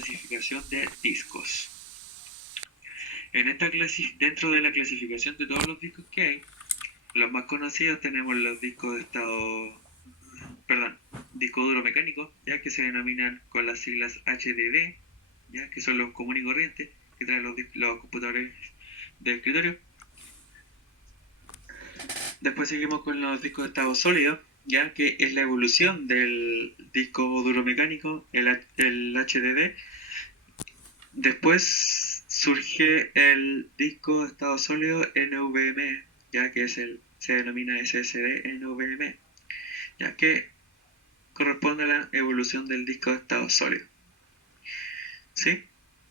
clasificación de discos. Dentro de la clasificación de todos los discos que hay, los más conocidos tenemos los discos de estado, perdón, disco duro mecánico, ya que se denominan con las siglas HDD, ya que son los comunes y corrientes que traen los computadores de escritorio. Después seguimos con los discos de estado sólido, ya que es la evolución del disco duro mecánico, el HDD. Después surge el disco de estado sólido NVMe, ya que se denomina SSD NVMe, ya que corresponde a la evolución del disco de estado sólido. ¿Sí?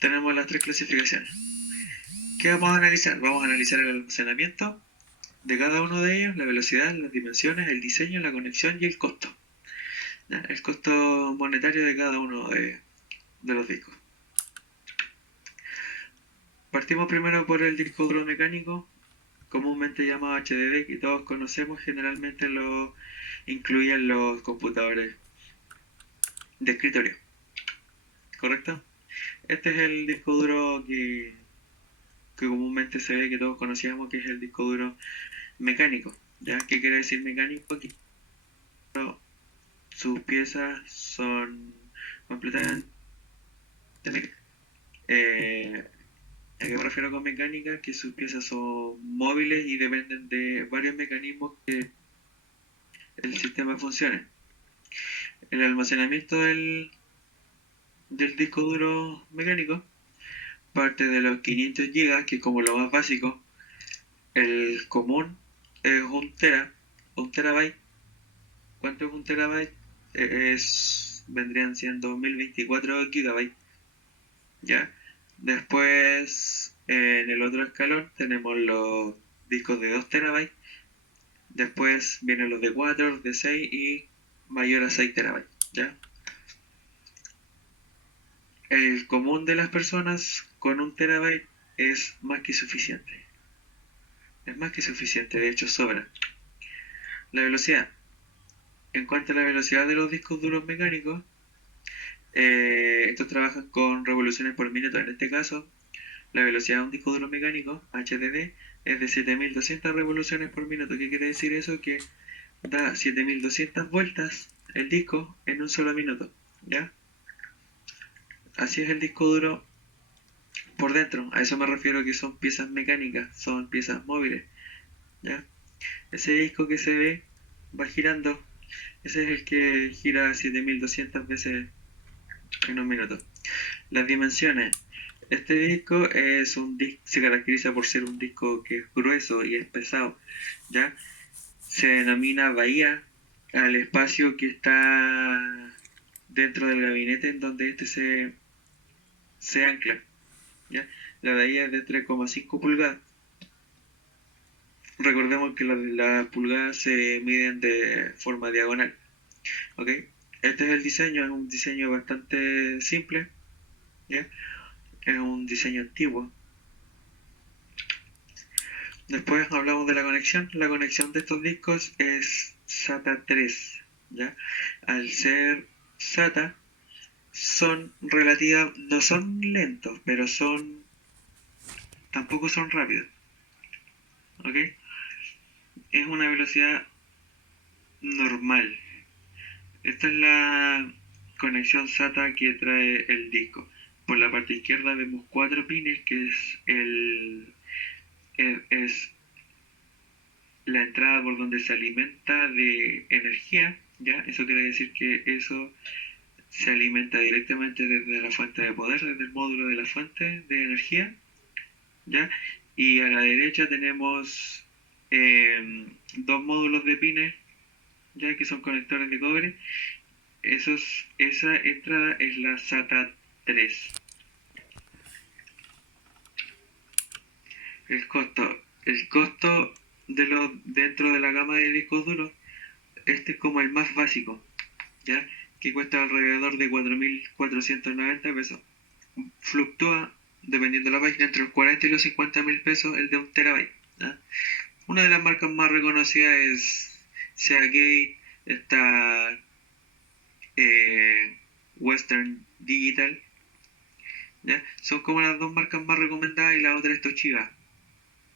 Tenemos las tres clasificaciones. ¿Qué vamos a analizar? Vamos a analizar el almacenamiento de cada uno de ellos, la velocidad, las dimensiones, el diseño, la conexión y el costo. ¿Ya? El costo monetario de cada uno de los discos. Partimos primero por el disco duro mecánico, comúnmente llamado HDD, que todos conocemos, generalmente lo incluyen los computadores de escritorio. ¿Correcto? Este es el disco duro que comúnmente se ve, que todos conocíamos, que es el disco duro mecánico. ¿Ya? ¿Qué quiere decir mecánico? Aquí sus piezas son completamente mecánicas. ¿A qué me refiero con mecánica? Que sus piezas son móviles y dependen de varios mecanismos que el sistema funcione. El almacenamiento del disco duro mecánico parte de los 500 GB, que es como lo más básico. El común es un terabyte. ¿Cuánto es un terabyte? Vendrían siendo 1024 GB. ¿Ya? Después, en el otro escalón, tenemos los discos de 2 terabytes. Después vienen los de 4, de 6 y mayor a 6 terabytes. ¿Ya? El común de las personas con un terabyte es más que suficiente. Es más que suficiente, de hecho sobra. La velocidad. En cuanto a la velocidad de los discos duros mecánicos, estos trabajan con revoluciones por minuto. En este caso, la velocidad de un disco duro mecánico, HDD, es de 7200 revoluciones por minuto. ¿Qué quiere decir eso? Que da 7200 vueltas el disco en un solo minuto. ¿Ya? Así es el disco duro por dentro. A eso me refiero, que son piezas mecánicas, son piezas móviles. ¿Ya? Ese disco que se ve va girando. Ese es el que gira 7200 veces en un minuto. Las dimensiones. Este disco se caracteriza por ser un disco que es grueso y es pesado. ¿Ya? Se denomina bahía al espacio que está dentro del gabinete en donde se ancla. ¿Ya? La bahía es de 3,5 pulgadas. Recordemos que las pulgadas se miden de forma diagonal. ¿Ok? Este es el diseño, es un diseño bastante simple. ¿Ya? Es un diseño antiguo. Después hablamos de la conexión. La conexión de estos discos es SATA 3. ¿Ya? Al ser SATA, no son lentos, pero tampoco son rápidos. ¿Ok? Es una velocidad normal. Esta es la conexión SATA que trae el disco. Por la parte izquierda vemos 4 pines, que es la entrada por donde se alimenta de energía. ¿Ya? Eso quiere decir que eso se alimenta directamente desde la fuente de poder, desde el módulo de la fuente de energía. ¿Ya? Y a la derecha tenemos dos módulos de pines, ya que son conectores de cobre. Esa entrada es la SATA 3. El costo dentro de la gama de discos duros, este es como el más básico, ¿ya? Que cuesta alrededor de 4.490 pesos. Fluctúa, dependiendo de la página, entre los 40 y los 50.000 pesos el de un terabyte. ¿Ya? Una de las marcas más reconocidas es Seagate, está Western Digital, ¿ya? Son como las dos marcas más recomendadas y la otra es Toshiba.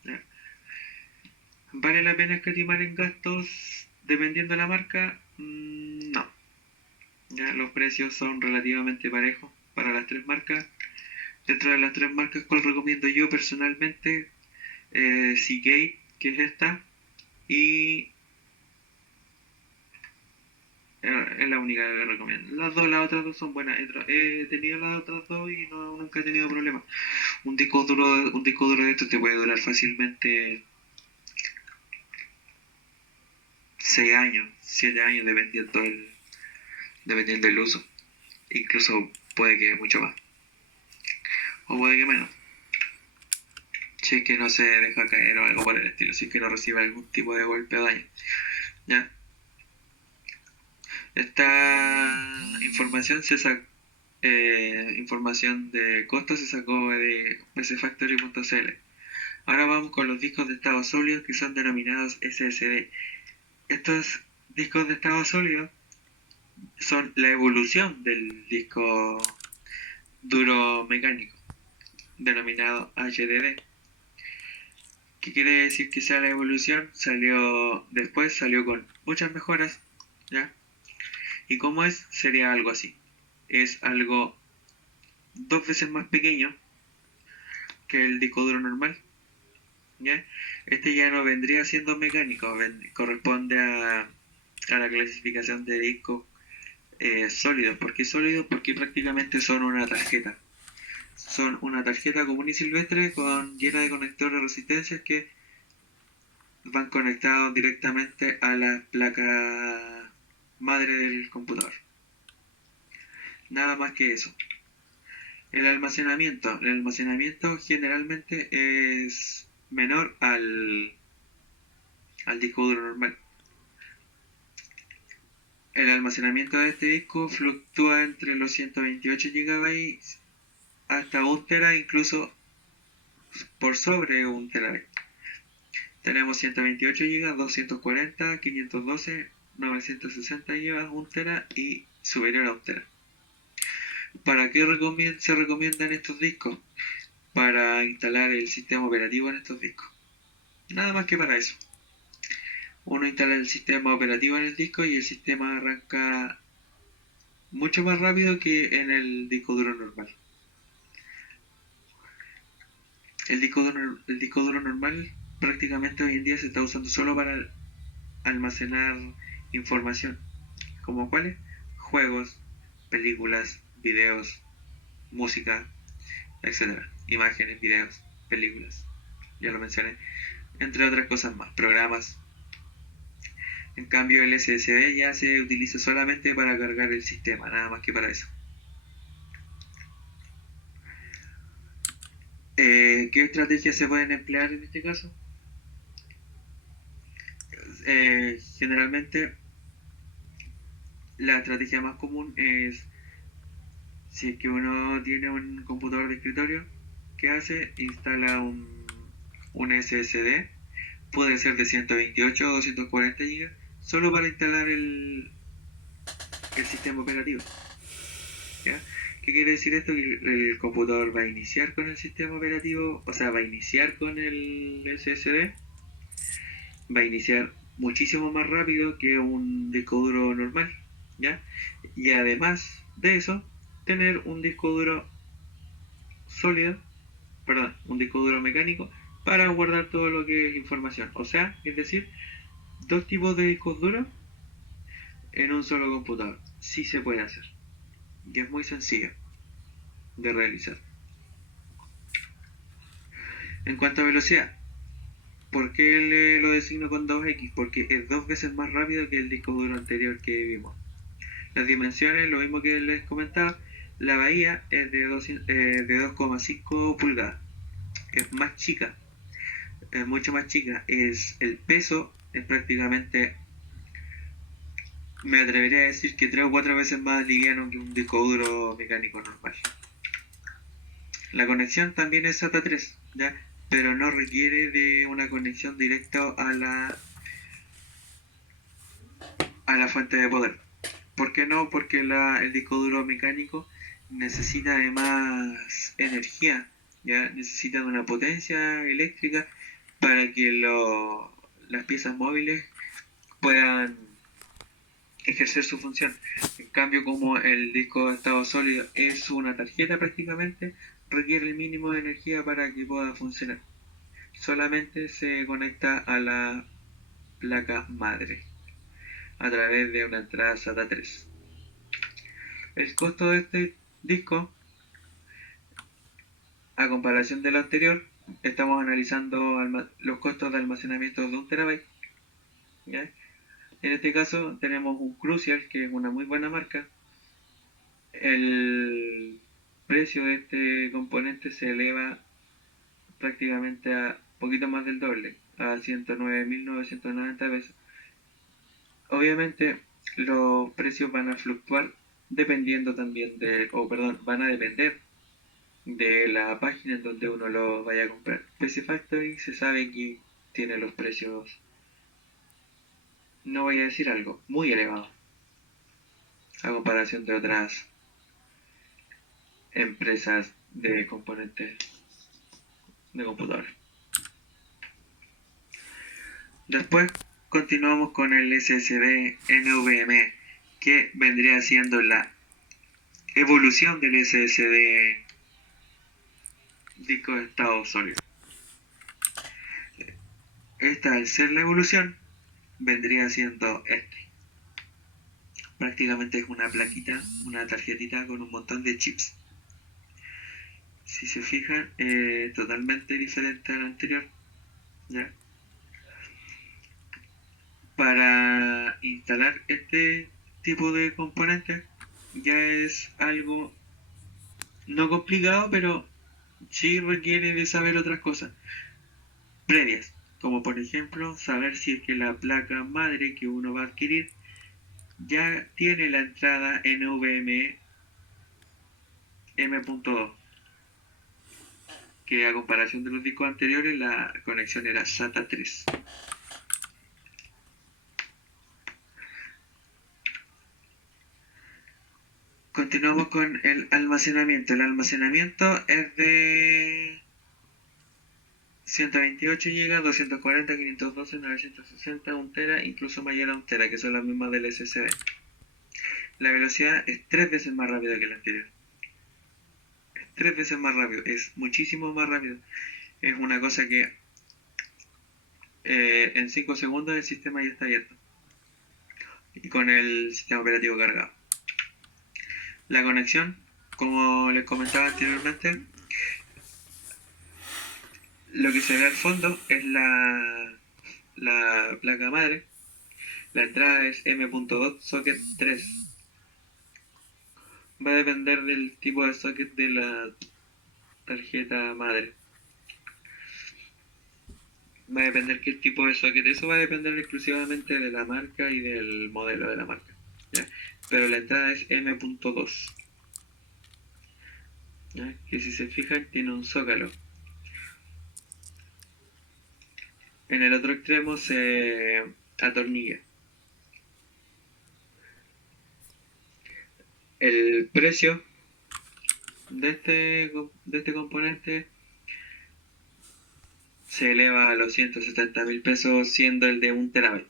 ¿Ya? ¿Vale la pena escatimar en gastos dependiendo de la marca? No. ¿Ya? Los precios son relativamente parejos para las tres marcas. Dentro de las tres marcas, ¿cuál recomiendo yo personalmente? Seagate, que es esta, y es la única que recomiendo. Las otras dos son buenas. He tenido las otras dos y nunca he tenido problemas. Un disco duro de estos te puede durar fácilmente 6 años, 7 años, dependiendo del uso. Incluso puede que mucho más, o puede que menos. Si es que no se deja caer o algo por el estilo, si es que no recibe algún tipo de golpe o daño. ¿Ya? Esta información de costos se sacó de pcfactory.cl. Ahora vamos con los discos de estado sólido que son denominados SSD. Estos discos de estado sólido son la evolución del disco duro mecánico, denominado HDD. ¿Qué quiere decir que sea la evolución? Salió con muchas mejoras, ¿ya? ¿Y cómo es? Sería algo así. Es algo 2 veces más pequeño que el disco duro normal, ¿ya? Este ya no vendría siendo mecánico, corresponde a la clasificación de discos sólidos. ¿Por qué sólidos? Porque prácticamente son una tarjeta. Son una tarjeta común y silvestre llena de conectores de resistencias que van conectados directamente a la placa madre del computador. Nada más que eso. El almacenamiento generalmente es menor al disco duro normal. El almacenamiento de este disco fluctúa entre los 128 GB hasta 1 TB, incluso por sobre 1 TB. Tenemos 128 GB, 240, 512, 960 GB, 1 TB y superior a 1 TB. ¿Para qué se recomiendan estos discos? Para instalar el sistema operativo en estos discos. Nada más que para eso. Uno instala el sistema operativo en el disco y el sistema arranca mucho más rápido que en el disco duro normal. El disco duro normal prácticamente hoy en día se está usando solo para almacenar información. ¿Como cuáles? Juegos, películas, videos, música, etcétera. Imágenes, videos, películas. Ya lo mencioné. Entre otras cosas más. Programas. En cambio el SSD ya se utiliza solamente para cargar el sistema, nada más que para eso. ¿Qué estrategias se pueden emplear en este caso? Generalmente la estrategia más común es, si es que uno tiene un computador de escritorio, ¿qué hace? Instala un SSD, puede ser de 128 o 240 GB, solo para instalar el sistema operativo. ¿Ya? ¿Qué quiere decir esto? Que el computador va a iniciar con el sistema operativo, o sea, va a iniciar con el SSD, va a iniciar muchísimo más rápido que un disco duro normal, ¿ya? Y además de eso, tener un disco duro sólido, perdón, un disco duro mecánico para guardar todo lo que es información. O sea, es decir, 2 tipos de discos duros en un solo computador. Sí se puede hacer. Y es muy sencillo de realizar. En cuanto a velocidad, ¿por qué lo designo con 2X? Porque es 2 veces más rápido que el disco duro anterior que vimos. Las dimensiones, lo mismo que les comentaba, la bahía es de 2,5 pulgadas. Es más chica, es mucho más chica. El peso es prácticamente, me atrevería a decir que 3 o 4 veces más liviano que un disco duro mecánico normal. La conexión también es SATA 3, ¿ya? Pero no requiere de una conexión directa a la fuente de poder. ¿Por qué no? Porque el disco duro mecánico necesita de más energía, ya necesita de una potencia eléctrica para que las piezas móviles puedan ejercer su función. En cambio, como el disco de estado sólido es una tarjeta prácticamente, requiere el mínimo de energía para que pueda funcionar. Solamente se conecta a la placa madre a través de una entrada SATA 3. El costo de este disco, a comparación de lo anterior, estamos analizando los costos de almacenamiento de 1 terabyte. ¿Ya? En este caso tenemos un Crucial, que es una muy buena marca. El precio de este componente se eleva prácticamente a poquito más del doble, a 109.990 pesos. Obviamente los precios van a fluctuar dependiendo también van a depender de la página en donde uno lo vaya a comprar. PC Factory se sabe que tiene los precios, no voy a decir algo, muy elevados a comparación de otras empresas de componentes de computadores. Después continuamos con el SSD NVMe, que vendría siendo la evolución del SSD disco de estado sólido. Esta, al ser la evolución, vendría siendo este. Prácticamente es una plaquita, una tarjetita con un montón de chips. Si se fijan, totalmente diferente al anterior. ¿Ya? Para instalar este tipo de componentes ya es algo no complicado, pero sí requiere de saber otras cosas previas, como por ejemplo saber si es que la placa madre que uno va a adquirir ya tiene la entrada NVMe M.2, que a comparación de los discos anteriores la conexión era SATA 3. Continuamos con el almacenamiento. El almacenamiento es de 128 GB, 240, 512, 960, 1 tera, incluso mayor a 1 tera, que son las mismas del SSD. La velocidad es 3 veces más rápida que la anterior. Es 3 veces más rápido, es muchísimo más rápido. Es una cosa que en 5 segundos el sistema ya está abierto. Y con el sistema operativo cargado. La conexión, como les comentaba anteriormente, lo que se ve al fondo es la placa madre. La entrada es M.2 socket 3. Va a depender del tipo de socket de la tarjeta madre. Va a depender qué tipo de socket. Eso va a depender exclusivamente de la marca y del modelo de la marca. ¿Ya? Pero la entrada es M.2. ¿Ya? Que si se fijan tiene un zócalo. En el otro extremo se atornilla. El precio de este componente se eleva a los 170.000 pesos, siendo el de 1 terabyte.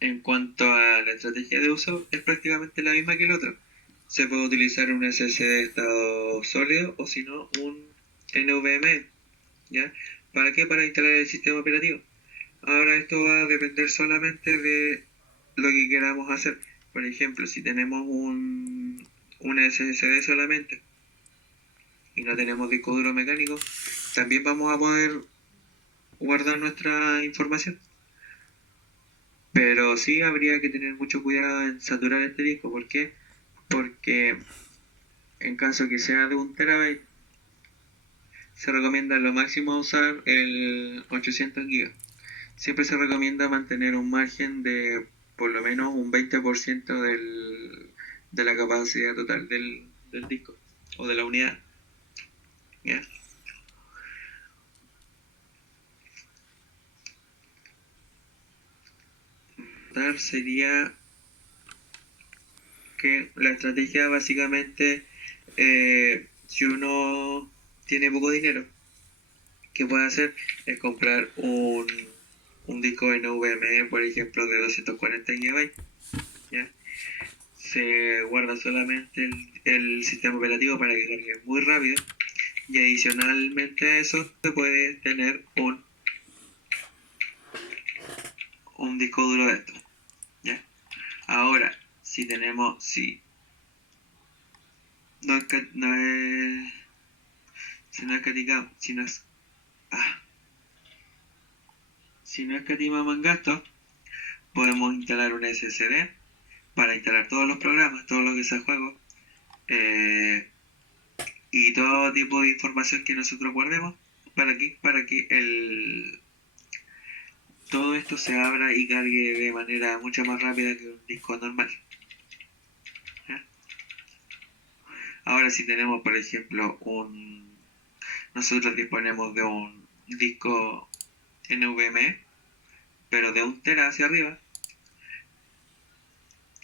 En cuanto a la estrategia de uso, es prácticamente la misma que el otro. Se puede utilizar un SSD de estado sólido o si no un NVMe. ¿Ya? ¿Para qué? Para instalar el sistema operativo. Ahora esto va a depender solamente de lo que queramos hacer. Por ejemplo, si tenemos un SSD solamente y no tenemos disco duro mecánico, también vamos a poder guardar nuestra información. Pero sí habría que tener mucho cuidado en saturar este disco. ¿Por qué? Porque en caso que sea de 1 terabyte, se recomienda lo máximo usar el 800 GB. Siempre se recomienda mantener un margen de por lo menos un 20% de la capacidad total del disco o de la unidad. ¿Ya? Sería que la estrategia básicamente, si uno tiene poco dinero, que puede hacer es comprar un disco NVMe, por ejemplo, de 240 GB, ¿ya? Se guarda solamente el sistema operativo para que cargue muy rápido, y adicionalmente a eso se puede tener un disco duro de esto, ¿ya? Ahora, si no es, no es, si no ah, si no escatimamos en gastos, podemos instalar un SSD para instalar todos los programas, todo lo que sea juego, eh, y todo tipo de información que nosotros guardemos para que todo esto se abra y cargue de manera mucho más rápida que un disco normal, ¿ya? Ahora, si tenemos, por ejemplo, nosotros disponemos de un disco NVMe, pero de 1 TB hacia arriba,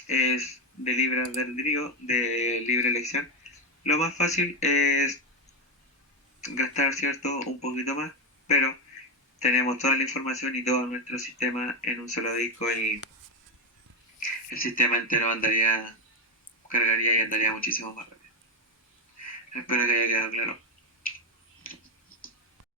es de libre albedrío, de libre elección. Lo más fácil es gastar, ¿cierto?, un poquito más, pero tenemos toda la información y todo nuestro sistema en un solo disco, y el sistema entero cargaría y andaría muchísimo más rápido. Espero que haya quedado claro.